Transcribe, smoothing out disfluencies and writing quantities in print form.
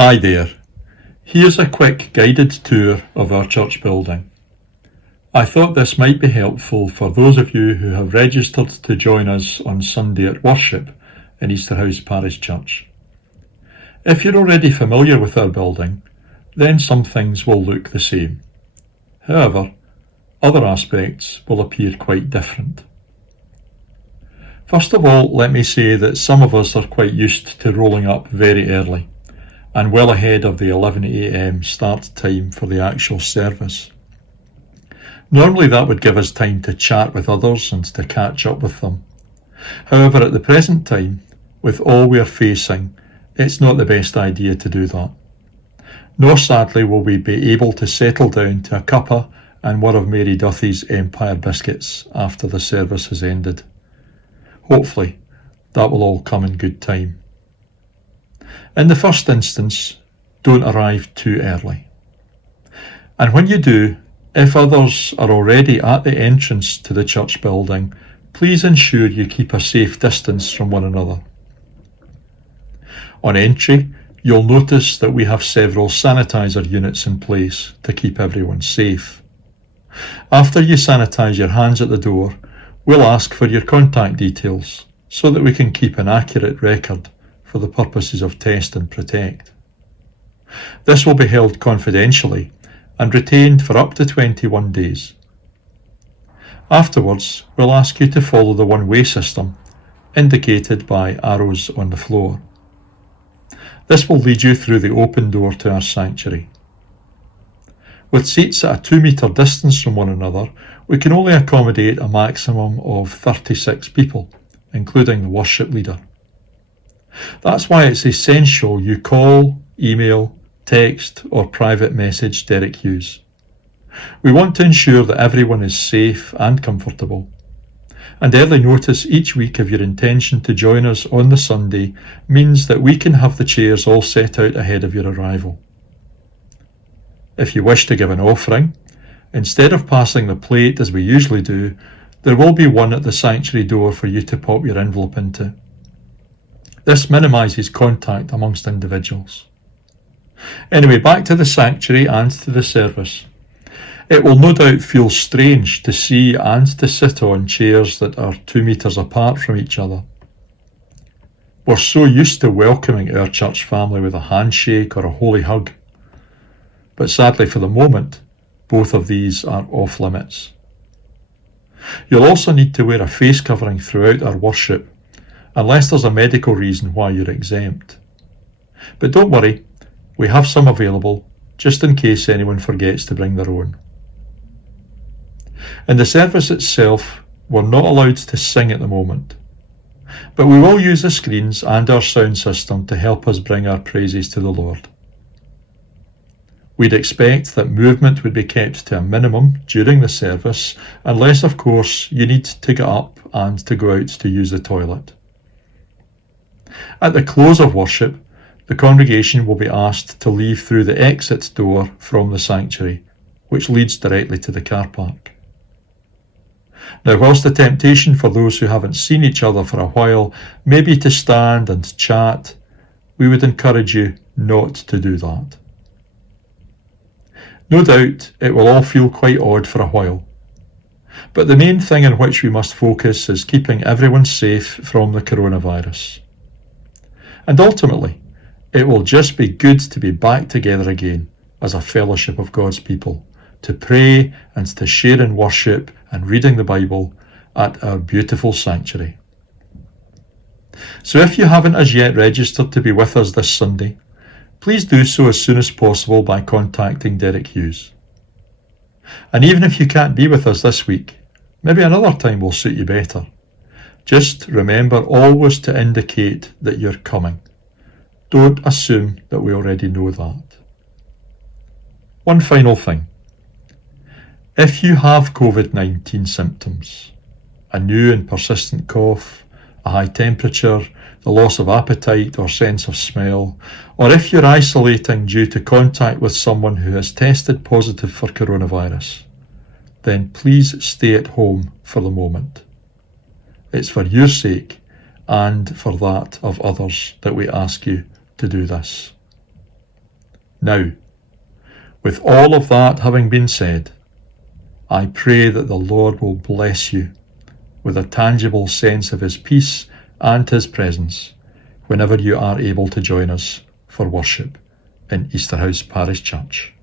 Hi there. Here's a quick guided tour of our church building. I thought this might be helpful for those of you who have registered to join us on Sunday at worship in Easterhouse Parish Church. If you're already familiar with our building, then some things will look the same. However, other aspects will appear quite different. First of all, let me say that some of us are quite used to rolling up very early and well ahead of the 11 a.m. start time for the actual service. Normally that would give us time to chat with others and to catch up with them. However, at the present time, with all we are facing, it's not the best idea to do that. Nor sadly will we be able to settle down to a cuppa and one of Mary Duthie's Empire biscuits after the service has ended. Hopefully, that will all come in good time. In the first instance, don't arrive too early. And when you do, if others are already at the entrance to the church building, please ensure you keep a safe distance from one another. On entry, you'll notice that we have several sanitizer units in place to keep everyone safe. After you sanitize your hands at the door, we'll ask for your contact details so that we can keep an accurate record for the purposes of test and protect. This will be held confidentially and retained for up to 21 days. Afterwards, we'll ask you to follow the one-way system, indicated by arrows on the floor. This will lead you through the open door to our sanctuary. With seats at a 2-metre distance from one another, we can only accommodate a maximum of 36 people, including the worship leader. That's why it's essential you call, email, text or private message Derek Hughes. We want to ensure that everyone is safe and comfortable. And early notice each week of your intention to join us on the Sunday means that we can have the chairs all set out ahead of your arrival. If you wish to give an offering, instead of passing the plate as we usually do, there will be one at the sanctuary door for you to pop your envelope into. This minimises contact amongst individuals. Anyway, back to the sanctuary and to the service. It will no doubt feel strange to see and to sit on chairs that are 2 metres apart from each other. We're so used to welcoming our church family with a handshake or a holy hug. But sadly for the moment, both of these are off limits. You'll also need to wear a face covering throughout our worship, unless there's a medical reason why you're exempt. But don't worry, we have some available, just in case anyone forgets to bring their own. In the service itself, we're not allowed to sing at the moment, but we will use the screens and our sound system to help us bring our praises to the Lord. We'd expect that movement would be kept to a minimum during the service, unless of course you need to get up and to go out to use the toilet. At the close of worship, the congregation will be asked to leave through the exit door from the sanctuary, which leads directly to the car park. Now, whilst the temptation for those who haven't seen each other for a while may be to stand and chat, we would encourage you not to do that. No doubt it will all feel quite odd for a while, but the main thing on which we must focus is keeping everyone safe from the coronavirus. And ultimately, it will just be good to be back together again as a fellowship of God's people, to pray and to share in worship and reading the Bible at our beautiful sanctuary. So if you haven't as yet registered to be with us this Sunday, please do so as soon as possible by contacting Derek Hughes. And even if you can't be with us this week, maybe another time will suit you better. Just remember always to indicate that you're coming. Don't assume that we already know that. One final thing. If you have COVID-19 symptoms, a new and persistent cough, a high temperature, the loss of appetite or sense of smell, or if you're isolating due to contact with someone who has tested positive for coronavirus, then please stay at home for the moment. It's for your sake and for that of others that we ask you to do this. Now, with all of that having been said, I pray that the Lord will bless you with a tangible sense of his peace and his presence whenever you are able to join us for worship in Easterhouse Parish Church.